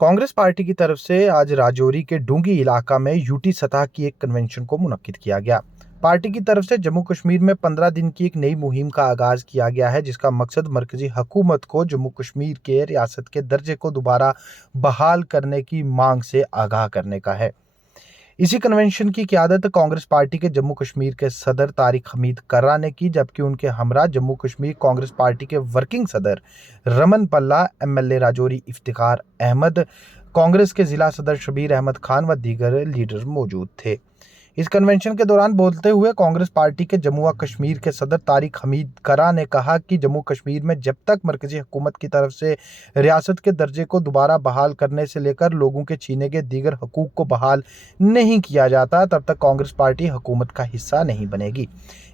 Congress party की तरफ से आज राजौरी के डूंगी इलाका में यूटी सतह की एक कन्वेंशन को मुनक्किद किया गया। पार्टी की तरफ से जम्मू कश्मीर में 15 दिन की एक नई मुहिम का आगाज किया गया है, जिसका मकसद मरकजी हुकूमत को जम्मू कश्मीर के रियासत के दर्जे को दोबारा बहाल करने की मांग से आगाह करने का है। इसी कन्वेंशन की क़यादत कांग्रेस पार्टी के जम्मू कश्मीर के सदर तारिक हमीद कर्रा ने की, जबकि उनके हमरा जम्मू कश्मीर कांग्रेस पार्टी के वर्किंग सदर रमन पल्ला, एमएलए राजौरी इफ्तिखार अहमद, कांग्रेस के जिला सदर शबीर अहमद खान व दीगर लीडर मौजूद थे। इस कन्वेंशन के दौरान बोलते हुए कांग्रेस पार्टी के जम्मू व कश्मीर के सदर तारिक हमीद कर्रा ने कहा कि जम्मू कश्मीर में जब तक मरकजी हुकूमत की तरफ से रियासत के दर्जे को दोबारा बहाल करने से लेकर लोगों के छीने गए दीगर हकूक को बहाल नहीं किया जाता, तब तक कांग्रेस पार्टी हुकूमत का हिस्सा नहीं बनेगी।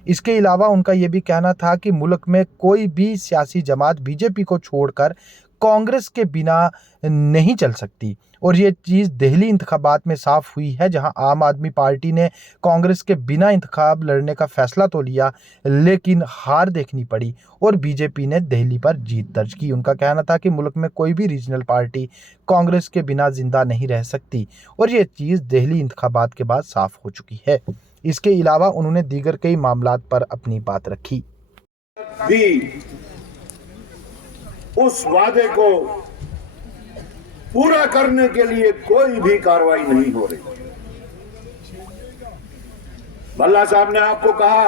इसके अलावा उनका यह भी कहना था कि मुल्क में कोई भी सियासी जमात बीजेपी को छोड़कर कांग्रेस के बिना नहीं चल सकती, और ये चीज़ दिल्ली इंतखाबात में साफ हुई है, जहां आम आदमी पार्टी ने कांग्रेस के बिना इंतखाब लड़ने का फैसला तो लिया, लेकिन हार देखनी पड़ी और बीजेपी ने दिल्ली पर जीत दर्ज की। उनका कहना था कि मुल्क में कोई भी रीजनल पार्टी कांग्रेस के बिना जिंदा नहीं रह सकती, और ये चीज़ दिल्ली इंतखाबात के बाद साफ हो चुकी है। इसके अलावा उन्होंने दीगर कई मामलात पर अपनी बात रखी। उस वादे को पूरा करने के लिए कोई भी कार्रवाई नहीं हो रही। भल्ला साहब ने आपको कहा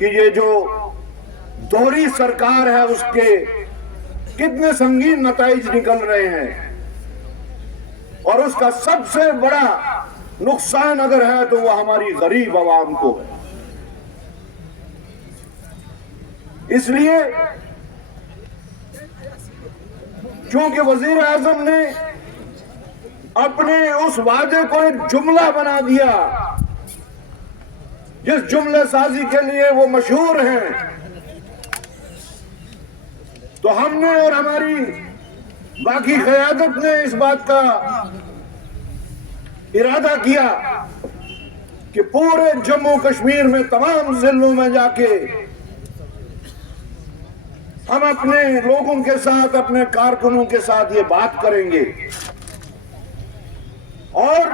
कि ये जो दोहरी सरकार है उसके कितने संगीन नताइज निकल रहे हैं, और उसका सबसे बड़ा नुकसान अगर है तो वो हमारी गरीब आवाम को है। इसलिए क्योंकि वजीर आजम ने अपने उस वादे को एक जुमला बना दिया, जिस जुमले साजी के लिए वो मशहूर हैं, तो हमने और हमारी बाकी क़यादत ने इस बात का इरादा किया कि पूरे जम्मू कश्मीर में तमाम जिलों में जाके हम अपने लोगों के साथ, अपने कारकुनों के साथ ये बात करेंगे और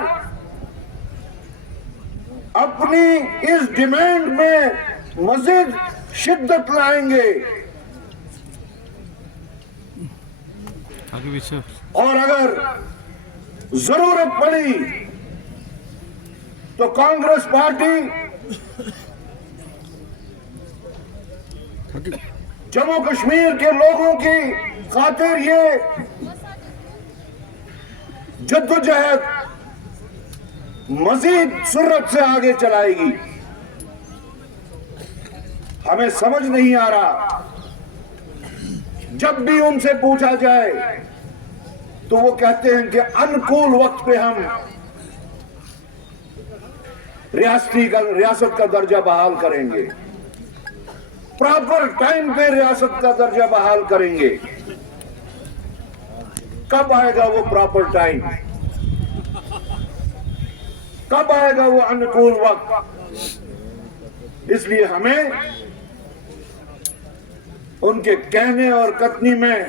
अपनी इस डिमांड में मजीद शिद्दत लाएंगे, और अगर जरूरत पड़ी तो कांग्रेस पार्टी जम्मू कश्मीर के लोगों की खातिर ये जद्दोजहद मजीद सुर्रत से आगे चलाएगी। हमें समझ नहीं आ रहा, जब भी उनसे पूछा जाए तो वो कहते हैं कि अनुकूल वक्त पे हम रियासत का दर्जा बहाल करेंगे, प्रॉपर टाइम पे रियासत का दर्जा बहाल करेंगे। कब आएगा वो प्रॉपर टाइम, कब आएगा वो अनुकूल वक्त? इसलिए हमें उनके कहने और कथनी में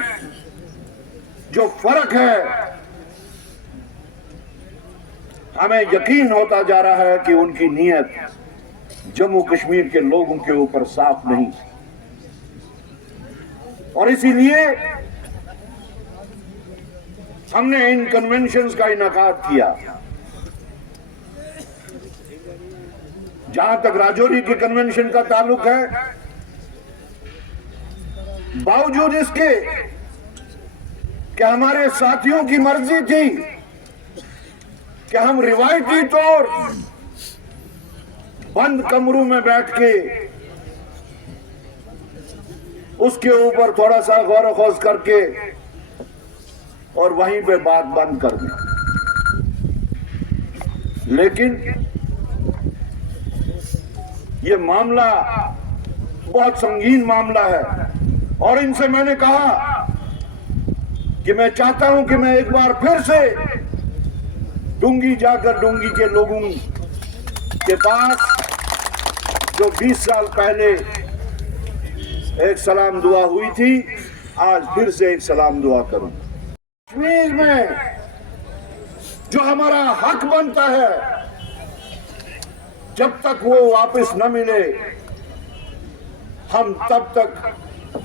जो फर्क है, हमें यकीन होता जा रहा है कि उनकी नीयत जम्मू कश्मीर के लोगों के ऊपर साफ नहीं, और इसीलिए हमने इन कन्वेंशंस का इनेकाद किया। जहां तक राजौरी के कन्वेंशन का ताल्लुक है, बावजूद इसके कि हमारे साथियों की मर्जी थी कि हम रिवायती तौर बंद कमरों में बैठ के उसके ऊपर थोड़ा सा गौर खोज करके और वहीं पे बात बंद कर दी, लेकिन ये मामला बहुत संगीन मामला है, और इनसे मैंने कहा कि मैं चाहता हूं कि मैं एक बार फिर से डूंगी जाकर डूंगी के लोगों के पास जो 20 साल पहले एक सलाम दुआ हुई थी, आज फिर से एक सलाम दुआ करूं। कश्मीर में जो हमारा हक बनता है, जब तक वो वापस न मिले, हम तब तक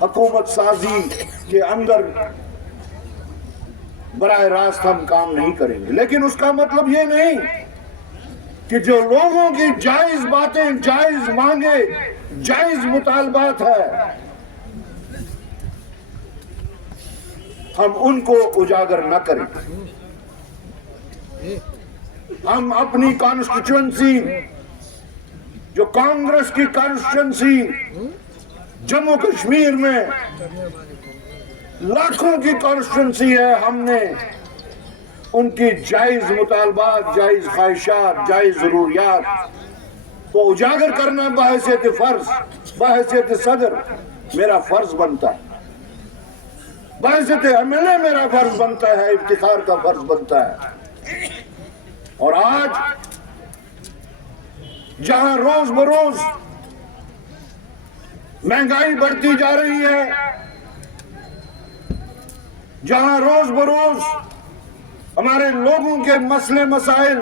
हुकूमत साजी के अंदर बराह रास्त हम काम नहीं करेंगे। लेकिन उसका मतलब ये नहीं कि जो लोगों की जायज बातें, जायज मांगे, जायज मुतालबात है, हम उनको उजागर न करें। हम अपनी कॉन्स्टिट्यूएंसी, जो कांग्रेस की कॉन्स्टिट्यूएंसी जम्मू कश्मीर में लाखों की कॉन्स्टिट्यूएंसी है, हमने उनकी जायज मुतालबात, जायज ख्वाहिशात, जायज जरूरियात को उजागर करना बहैसियत फर्ज, बहैसियत सदर मेरा फर्ज बनता है, बहैसियत एमएलए मेरा फर्ज बनता है, इफ्तिखार का फर्ज बनता है। और आज जहां रोज बरोज महंगाई बढ़ती जा रही है, जहां रोज बरोज हमारे लोगों के मसले मसाइल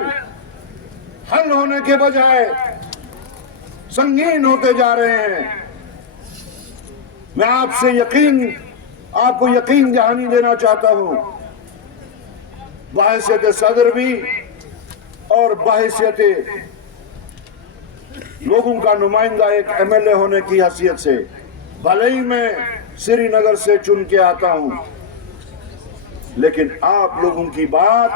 हल होने के बजाय संगीन होते जा रहे हैं, मैं आपको यकीन दहानी देना चाहता हूं, बहैसियत सदर भी और बहैसियत लोगों का नुमाइंदा एक एमएलए होने की हैसियत से, भले ही मैं श्रीनगर से चुन के आता हूं, लेकिन आप लोगों की बात,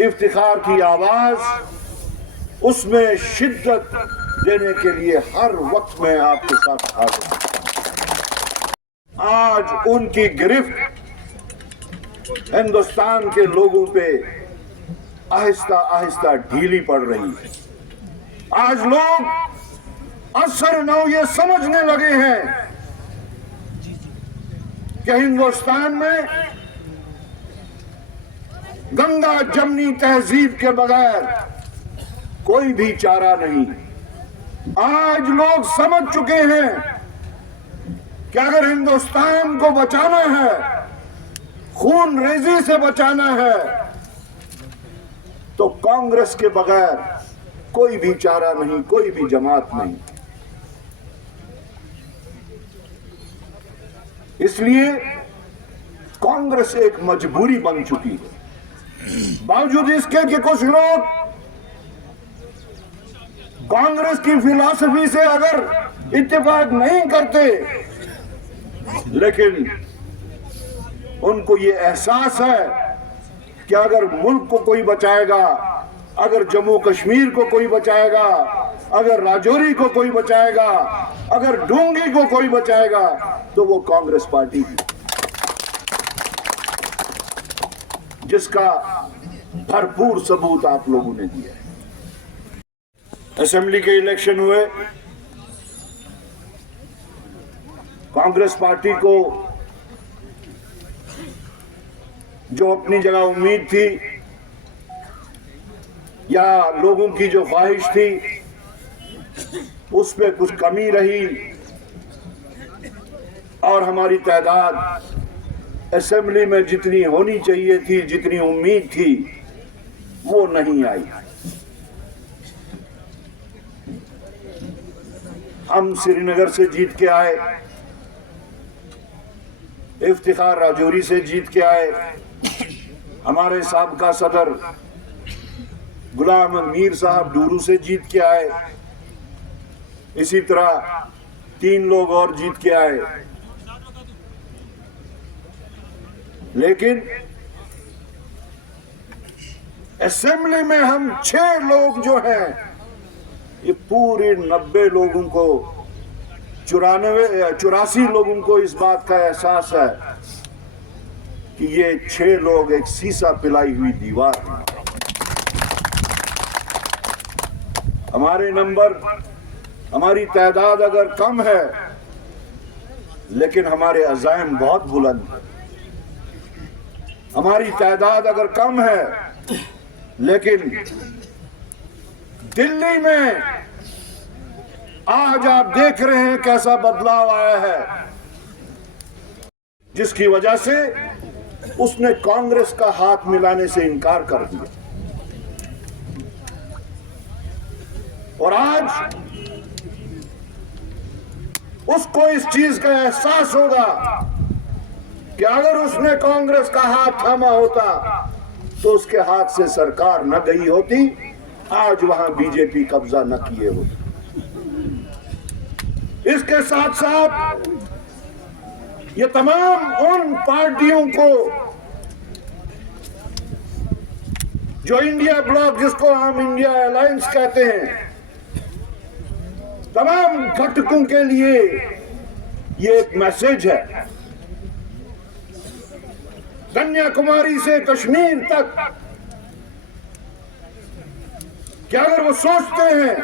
इफ्तिखार की आवाज, उसमें शिद्दत देने के लिए हर वक्त मैं आपके साथ हाजिर हूं। आज उनकी गिरफ्त हिंदुस्तान के लोगों पे आहिस्ता आहिस्ता ढीली पड़ रही है। आज लोग असर नौ ये समझने लगे हैं कि हिंदुस्तान में गंगा जमनी तहजीब के बगैर कोई भी चारा नहीं। आज लोग समझ चुके हैं कि अगर हिंदुस्तान को बचाना है, खून रेजी से बचाना है, तो कांग्रेस के बगैर कोई भी चारा नहीं, कोई भी जमात नहीं। इसलिए कांग्रेस एक मजबूरी बन चुकी है। बावजूद इसके कि कुछ लोग कांग्रेस की फिलॉसफी से अगर इत्तेफाक नहीं करते, लेकिन उनको ये एहसास है कि अगर मुल्क को कोई बचाएगा, अगर जम्मू कश्मीर को कोई बचाएगा, अगर राजौरी को कोई बचाएगा, अगर ढूंगी को कोई बचाएगा, तो वो कांग्रेस पार्टी की, जिसका भरपूर सबूत आप लोगों ने दिया है। असेंबली के इलेक्शन हुए, कांग्रेस पार्टी को जो अपनी जगह उम्मीद थी या लोगों की जो ख्वाहिश थी, उस पे कुछ कमी रही और हमारी तादाद असेंबली में जितनी होनी चाहिए थी, जितनी उम्मीद थी, वो नहीं आई। हम श्रीनगर से जीत के आए, इफ्तिखार राजौरी से जीत के आए, हमारे साबका सदर गुलाम मीर साहब डूरू से जीत के आए, इसी तरह 3 लोग और जीत के आए। लेकिन असेंबली में हम 6 लोग जो हैं, ये पूरे 90 लोगों को, 84 लोगों को इस बात का एहसास है कि ये 6 लोग एक सीसा पिलाई हुई दीवार हैं। हमारे नंबर, हमारी तादाद अगर कम है, लेकिन हमारे अज़ाइम बहुत बुलंद हैं। हमारी तादाद अगर कम है, लेकिन दिल्ली में आज आप देख रहे हैं कैसा बदलाव आया है। जिसकी वजह से उसने कांग्रेस का हाथ मिलाने से इनकार कर दिया। और आज उसको इस चीज का एहसास होगा कि अगर उसने कांग्रेस का हाथ थामा होता तो उसके हाथ से सरकार न गई होती, आज वहां बीजेपी कब्जा न किए होते। इसके साथ साथ ये तमाम उन पार्टियों को जो इंडिया ब्लॉक, जिसको हम इंडिया अलायंस कहते हैं, तमाम घटकों के लिए ये एक मैसेज है। कन्याकुमारी से कश्मीर तक कि अगर वो सोचते हैं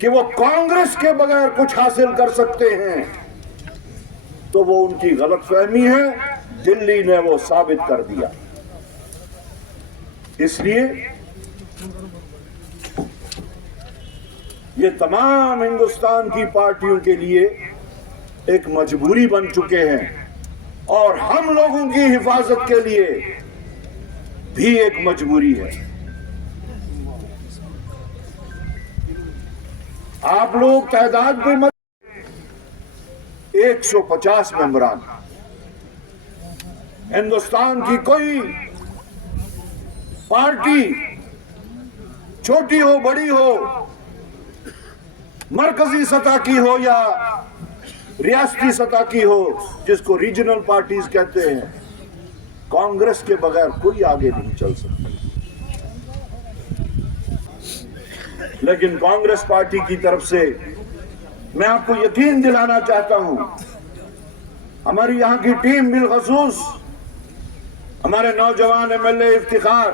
कि वो कांग्रेस के बगैर कुछ हासिल कर सकते हैं तो वो उनकी गलतफहमी है। दिल्ली ने वो साबित कर दिया। इसलिए ये तमाम हिंदुस्तान की पार्टियों के लिए एक मजबूरी बन चुके हैं और हम लोगों की हिफाजत के लिए भी एक मजबूरी है। आप लोग तादाद में मत, 150 मेंबरान, हिंदुस्तान की कोई पार्टी छोटी हो बड़ी हो, मरकजी सतह की हो या रियासती सतह की हो, जिसको रीजनल पार्टीज कहते हैं, कांग्रेस के बगैर कोई आगे नहीं चल सकता। लेकिन कांग्रेस पार्टी की तरफ से मैं आपको यकीन दिलाना चाहता हूं, हमारी यहां की टीम बिलखसूस हमारे नौजवान एमएलए इफ्तिखार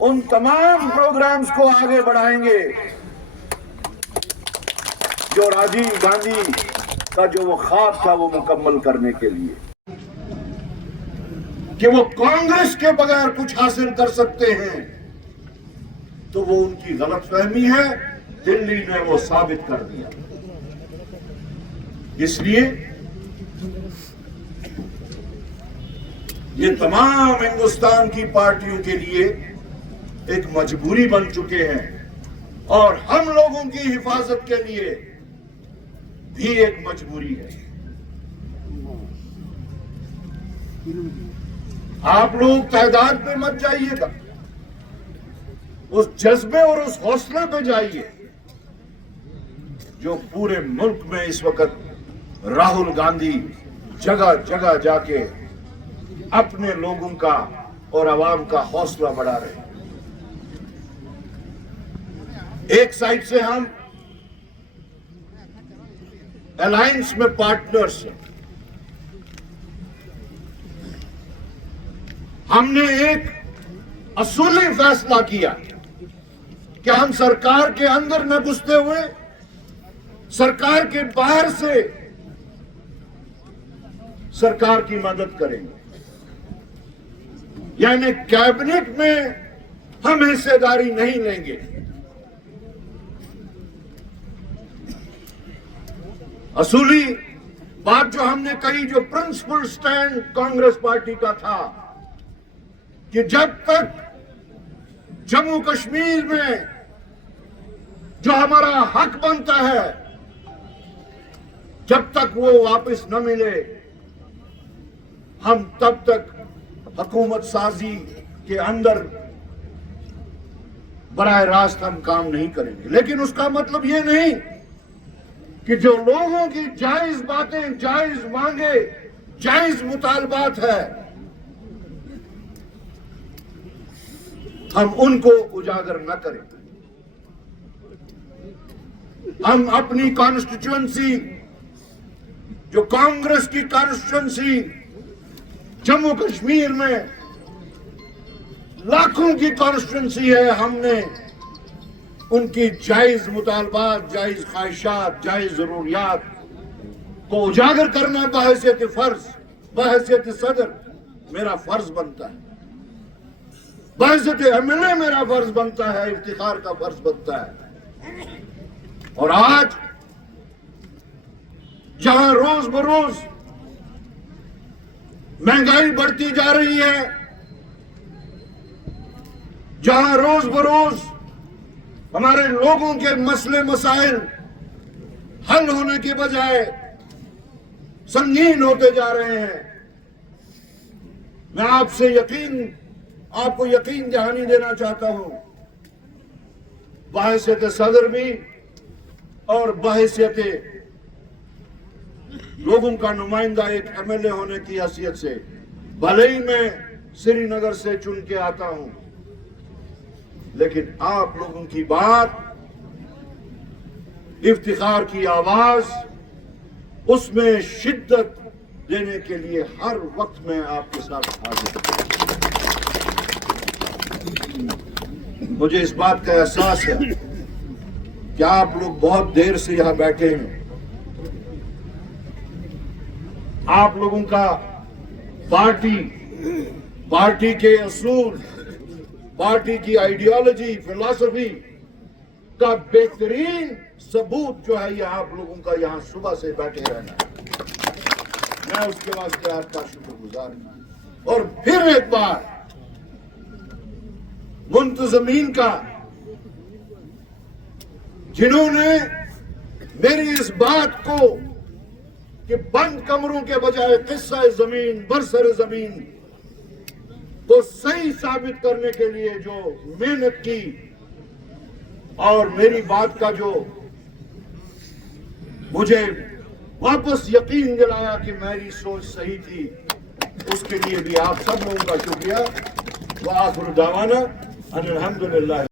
उन तमाम प्रोग्राम्स को आगे बढ़ाएंगे जो राजीव गांधी का जो वो ख्वाब था वो मुकम्मल करने के लिए, कि वो कांग्रेस के बगैर कुछ हासिल कर सकते हैं, तो वो उनकी गलतफहमी है। दिल्ली ने वो साबित कर दिया। इसलिए ये तमाम हिंदुस्तान की पार्टियों के लिए एक मजबूरी बन चुके हैं और हम लोगों की हिफाजत के लिए भी एक मजबूरी है। आप लोग तादाद में मत जाइएगा, उस जज्बे और उस हौसले पे जाइए जो पूरे मुल्क में इस वक्त राहुल गांधी जगह जगह जाके अपने लोगों का और आवाम का हौसला बढ़ा रहे हैं। एक साइड से हम अलायंस में पार्टनर्स हैं। हमने एक असूली फैसला किया कि हम सरकार के अंदर न घुसते हुए सरकार के बाहर से सरकार की मदद करेंगे। यानी कैबिनेट में हम हिस्सेदारी नहीं लेंगे। असूली बात जो हमने कही, जो प्रिंसिपल स्टैंड कांग्रेस पार्टी का था कि जब तक जम्मू कश्मीर में जो हमारा हक बनता है, जब तक वो वापस न मिले, हम तब तक हुकूमत साजी के अंदर बराह रास्त हम काम नहीं करेंगे। लेकिन उसका मतलब ये नहीं कि जो लोगों की जायज बातें, जायज मांगे, जायज मुतालबात है, हम उनको उजागर न करें। हम अपनी कॉन्स्टिट्यूएंसी, जो कांग्रेस की कॉन्स्टिट्यूएंसी जम्मू कश्मीर में लाखों की कॉन्स्टिट्यूएंसी है, हमने उनकी जायज मुतालबात, जायज ख्वाहिशात, जायज जरूरियात को उजागर करना बहैसियत फर्ज, बहैसियत सदर मेरा फर्ज बनता है, बहैसियत एमएलए मेरा फर्ज बनता है, इफ्तिखार का फर्ज बनता है। और आज जहां रोज बरोज महंगाई बढ़ती जा रही है, जहां रोज बरोज हमारे लोगों के मसले मसाइल हल होने के बजाय संगीन होते जा रहे हैं, मैं आपको यकीन दहानी देना चाहता हूं, बहैसियत सदर भी और बहैसियत लोगों का नुमाइंदा एक एमएलए होने की हैसियत से, भले ही मैं श्रीनगर से चुन के आता हूं, लेकिन आप लोगों की बात, इफ्तिखार की आवाज, उसमें शिद्दत देने के लिए हर वक्त मैं आपके साथ हाजिर हूं। मुझे इस बात का एहसास है कि आप लोग बहुत देर से यहां बैठे हैं। आप लोगों का पार्टी के असूल, पार्टी की आइडियोलॉजी, फिलॉसफी का बेहतरीन सबूत जो है, यह आप लोगों का यहां सुबह से बैठे रहना है। मैं उसके वास्ते आपका शुक्रगुजार हूं। और फिर एक बार मुंतजमीन का, जिन्होंने मेरी इस बात को कि बंद कमरों के बजाय किस्सा जमीन बरसर जमीन को सही साबित करने के लिए जो मेहनत की और मेरी बात का जो मुझे वापस यकीन दिलाया कि मेरी सोच सही थी, उसके लिए भी आप सब लोगों का शुक्रिया। व आखिर दावाना अल्हम्दुलिल्लाह।